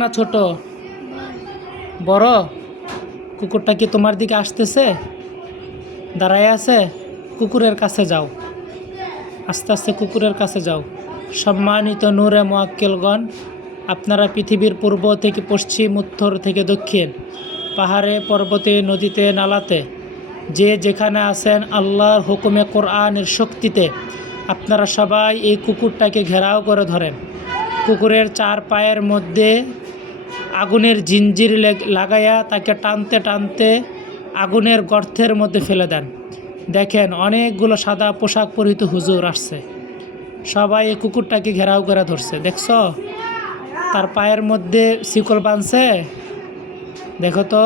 না ছোট? বড়। কুকুরটা কি তোমার দিকে আসতেছে? দাঁড়ায় আছে? কুকুরের কাছে যাও, আস্তে আস্তে কুকুরের কাছে যাও। সম্মানিত নূরে মুআক্কিলগণ, আপনারা পৃথিবীর পূর্ব থেকে পশ্চিম, উত্তর থেকে দক্ষিণ, পাহাড়ে, পর্বতে, নদীতে, নালাতে, যে যেখানে আছেন, আল্লাহর হুকুমে, কোরআনের শক্তিতে আপনারা সবাই এই কুকুরটাকে ঘেরাও করে ধরেন। কুকুরের 4 পায়ের মধ্যে আগুনের জিঞ্জির লাগাইয়া তাকে টানতে টানতে আগুনের গর্তের মধ্যে ফেলে দেন। দেখেন অনেকগুলো সাদা পোশাক পরিহিত হুজুর আসছে, সবাই এই কুকুরটাকে ঘেরাও করে ধরছে। দেখছো তার পায়ের মধ্যে শিকল বাঁধছে, দেখো তো,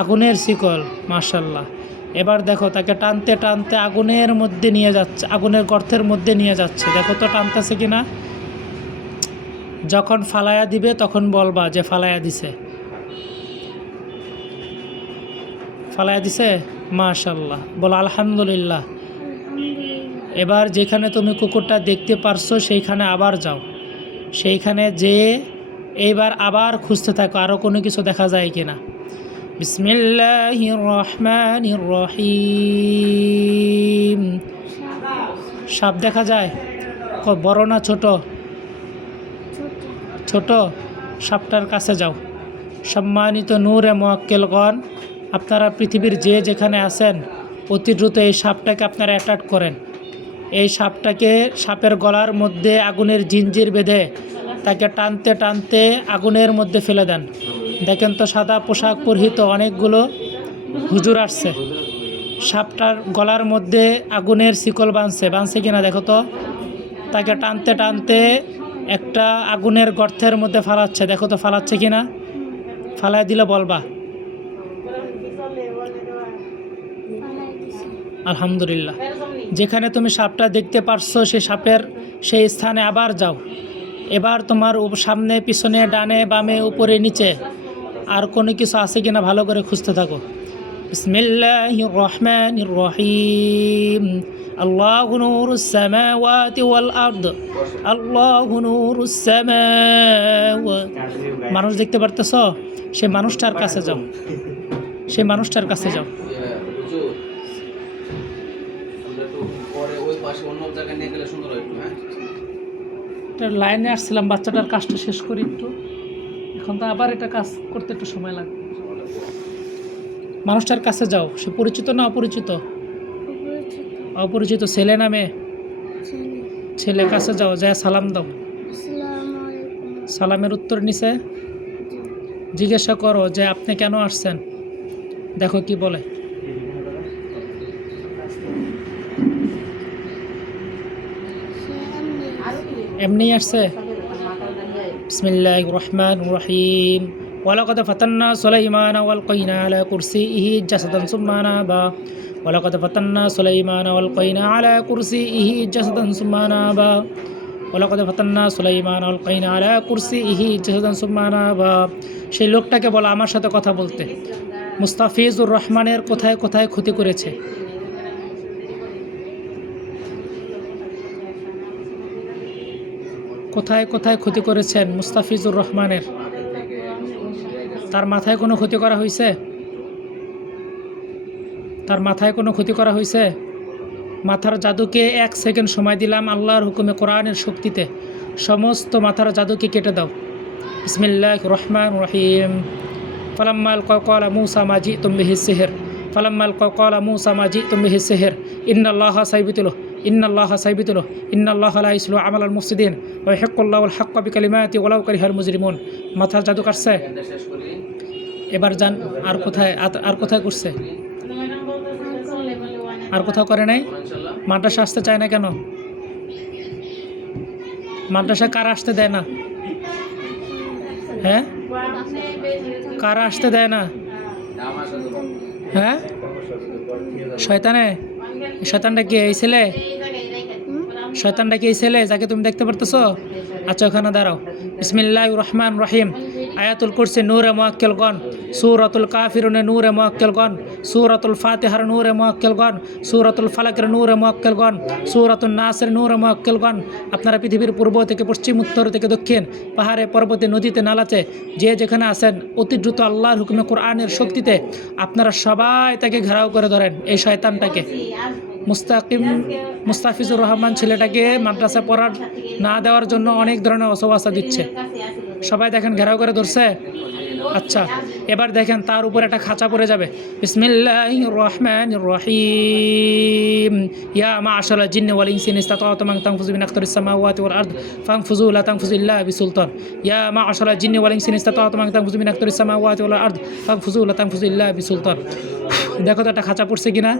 আগুনের শিকল, মাশাল্লাহ। এবার দেখো তাকে টানতে টানতে আগুনের মধ্যে নিয়ে যাচ্ছে, আগুনের গর্তের মধ্যে নিয়ে যাচ্ছে। দেখো তো টানতেছে কিনা। যখন ফালায়া দিবে তখন বলবা যে ফালায়া দিছে, ফালায়া দিছে, মাশাল্লাহ, বলো আলহামদুলিল্লাহ। এবার যেখানে তুমি কুকুরটা দেখতে পারছো সেইখানে আবার যাও, সেইখানে যেয়ে এইবার আবার খুঁজতে থাকো আরও কোনো কিছু দেখা যায় কিনা। বিসমিল্লাহির রহমানির রহিম। সাপ দেখা যায়? বড় না ছোট? ছোট। সাপটার কাছে যাও। সম্মানিত নূরে মুআক্কিলগণ, আপনারা পৃথিবীর যে যেখানে আছেন অতি দ্রুত এই সাপটাকে আপনারা অ্যাটাক করেন। এই সাপটাকে, সাপের গলার মধ্যে আগুনের জিঞ্জির বেঁধে তাকে টানতে টানতে আগুনের মধ্যে ফেলে দেন। দেখেন তো সাদা পোশাক পরিহিত অনেকগুলো হুজুর আসছে, সাপটার গলার মধ্যে আগুনের শিকল বাঁধছে কিনা দেখো তো। তাকে টানতে টানতে একটা আগুনের গর্তের মধ্যে ফালাচ্ছে, দেখো তো ফালাচ্ছে কিনা। ফালাই দিলে বলবা আলহামদুলিল্লাহ। যেখানে তুমি সাপটা দেখতে পারছো সেই স্থানে আবার যাও। এবার তোমার সামনে, পিছনে, ডানে, বামে, উপরে, নিচে আর কোনো কিছু আছে কিনা ভালো করে খুঁজতে থাকো। বিসমিল্লাহির রহমানির রহিম। আল্লাহু নূরুস সামাওয়াতি ওয়াল আরদ, আল্লাহু নূরুস সামাওয়াতি। মানুষ দেখতে পারতেছো? সেই মানুষটার কাছে যাও, সেই মানুষটার কাছে যাও। লাইনে আসছিলাম, বাচ্চাটার কাজটা শেষ করি একটু, এখন তো আবার এটা কাজ করতে একটু সময় লাগবে। মানুষটার কাছে যাও। সে পরিচিত না অপরিচিত? অপরিচিত। ছেলে না মেয়ে? ছেলে। কাছে যাও, যায় সালাম দাও। সালামের উত্তর নিচে জিজ্ঞাসা করো যে আপনি কেন আসছেন, দেখো কি বলে। এমনি আসছে? বিসমিল্লাহির রহমানির রহিম। ওয়ালাকাদ ফাতান্না সুলাইমানা ওয়ালকাইনা আলা কুরসিহি জাসাদান সুম্মা নাবা। ওয়ালাকাদ ফাতান্না সুলাইমানা ওয়ালকাইনা আলা কুরসিহি জাসাদান সুম্মা নাবা। ওয়ালাকাদ ফাতান্না সুলাইমানা ওয়ালকাইনা আলা কুরসিহি জাসাদান সুম্মা নাবা। সেই লোকটাকে বলো আমার সাথে কথা বলতে। মুস্তাফিজুর রহমানের কোথায় কোথায় ক্ষতি করেছে? কোথায় কোথায় ক্ষতি করেছেন মুস্তাফিজুর রহমানের? তার মাথায় কোনো ক্ষতি করা হয়েছে? তার মাথায় কোনো ক্ষতি করা হয়েছে? মাথার জাদুকে 1 সেকেন্ড সময় দিলাম আল্লাহর হুকুমে, কোরআনের শক্তিতে সমস্ত মাথার জাদুকে কেটে দাও। বিসমিল্লাহির রহমানির রহিম। ফালাম্মাল ক্বালা মূসা মা জিতুম বিহিস সিহর, ফালাম্মাল ক্বালা মূসা মা জিতুম বিহিস সিহর ইন্নাল্লাহা সাইবিতুহু, ইন্নাল্লাহা সাইবিতুহু, ইন্নাল্লাহা লা ইসলু আমালাল মুফসিদিন ওয়া ইয়াহিক্কুল্লাহুল হাক্কা বিকালিমাতি ওয়ালাউ কারিহাল মুজরিমুন। মাথার জাদু কাটছে? এবার যান আর কোথায়, আর কোথায় করছে? আর কোথাও করে নাই? মাদ্রাসা আসতে চায় না কেন? মাদ্রাসা কারা আসতে দেয় না? হ্যাঁ, কারা আসতে দেয় না? হ্যাঁ, শয়তানে। শয়তানটা কি এই ছেলে? শয়তানটা কি এই ছেলে যাকে তুমি দেখতে পারতেছো? আচ্ছা ওখানে দাঁড়াও। বিসমিল্লাহির রহমানির রহিম। আয়াতুল কুরসি নূরে মুআক্কেলগণ, সূরাতুল কাফিরুনে নূরে মুআক্কেলগণ, সূরাতুল ফাতিহার নূরে মুআক্কেলগণ, সূরাতুল ফালাকের নূরে মুআক্কেলগণ, সূরাতুন নাসের নূরে মুআক্কেলগণ। আপনারা পৃথিবীর পূর্ব থেকে পশ্চিম, উত্তর থেকে দক্ষিণ, পাহাড়ে পর্বতে নদীতে নালাতে যে যেখানে আছেন অতি দ্রুত আল্লাহর হুকুমে কোরআনের শক্তিতে আপনারা সবাই তাকে ঘেরাও করে ধরেন, এই শয়তানটাকে। মুস্তাফিজুর রহমান ছেলেটাকে মাদ্রাসা পড়ার না দেওয়ার জন্য অনেক ধরনের অসবাসা দিচ্ছে। সবাই দেখেন ঘেরাও করে ধরছে। আচ্ছা, এবার দেখেন তার উপর একটা খাঁচা পড়ে যাবে। বিসমিল্লাহির রহমানির রহিম। ইয়া মা'শারাল জিন্নি ওয়াল ইনসি ইন ইসতাতা'তুম আন তানফুযু মিন আকতারিস সামাওয়াতি ওয়াল আরদ ফানফুযু লা তানফুযু ইল্লা বিসুলতান। ইয়া মা'শারাল জিন্নি ওয়াল ইনসি ইন ইসতাতা'তুম আন তানফুযু মিন আকতারিস সামাওয়াতি ওয়াল আরদ ফানফুযু লা তানফুযু ইল্লা বিসুলতান। দেখো তো একটা খাঁচা পড়ছে কিনা।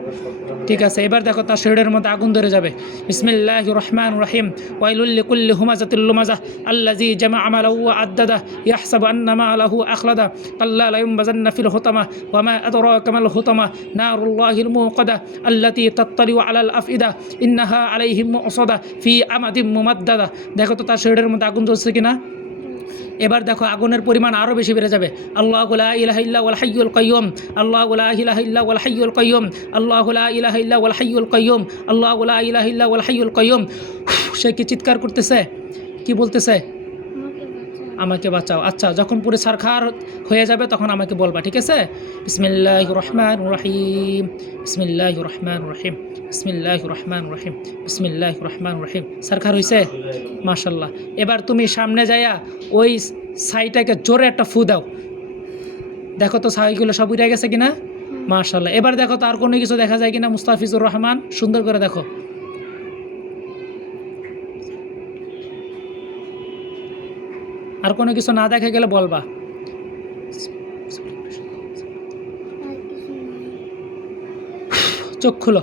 ঠিক আছে, এবার দেখো তার শরীরের মধ্যে আগুন ধরে যাবে। বিসমিল্লাহির রহমানির রহিম। ওয়াইলুল লিকুল্লি হুমাযাতিল লুমাযাহ আল্লাযী জামা'a মালাহু ওয়া আদ্দাদা ইয়াহসাবু আন্না মা'লাহু আখলাদা কাল্লা লা ইউনবাযান্না ফিল হুতামা ওয়া মা আদরাকা মাল হুতামা নারুল্লাহিল মুওকাদা আল্লাতী তাত্তালিউ আলাল আফইদা ইন্নাহা আলাইহিম মুসাদা ফি আমাদিম মুমাদ্দাদা। দেখো তো তার শরীরের মধ্যে আগুন জ্বলছে কিনা। এবার দেখো আগুনের পরিমাণ আরও বেশি বেড়ে যাবে। আল্লাহু লা ইলাহা ইল্লা ওয়াল হাইয়ুল কাইয়্যুম, আল্লাহু লা ইলাহা ইল্লা ওয়াল হাইয়ুল কাইয়্যুম, আল্লাহু লা ইলাহা ইল্লা ওয়াল হাইয়ুল কাইয়্যুম, আল্লাহু লা ইলাহা ইল্লা ওয়াল হাইয়ুল কাইয়্যুম। সে কি চিৎকার করতেছে, কি বলতেছে? আমাকে বাঁচাও। আচ্ছা, যখন পুরো সারখার হয়ে যাবে তখন আমাকে বলবা, ঠিক আছে? বিসমিল্লাহির রহমানির রহিম, বিসমিল্লাহির রহমানির রহিম, বিসমিল্লাহির রহমানির রহিম, বিসমিল্লাহির রহমানির রহিম। সারখার হইছে? মাশাআল্লাহ। এবার তুমি সামনে যাইয়া ওই ছাইটাকে জোরে একটা ফু দাও। দেখো তো ছাইগুলো সব উড়ে গেছে কিনা। মাশাআল্লাহ। এবার দেখো তো আর কোনো কিছু দেখা যায় কিনা। মুস্তাফিজুর রহমান, সুন্দর করে দেখো। আর কোনো কিছু না দেখা গেলে বলবা। চোখ খুলো।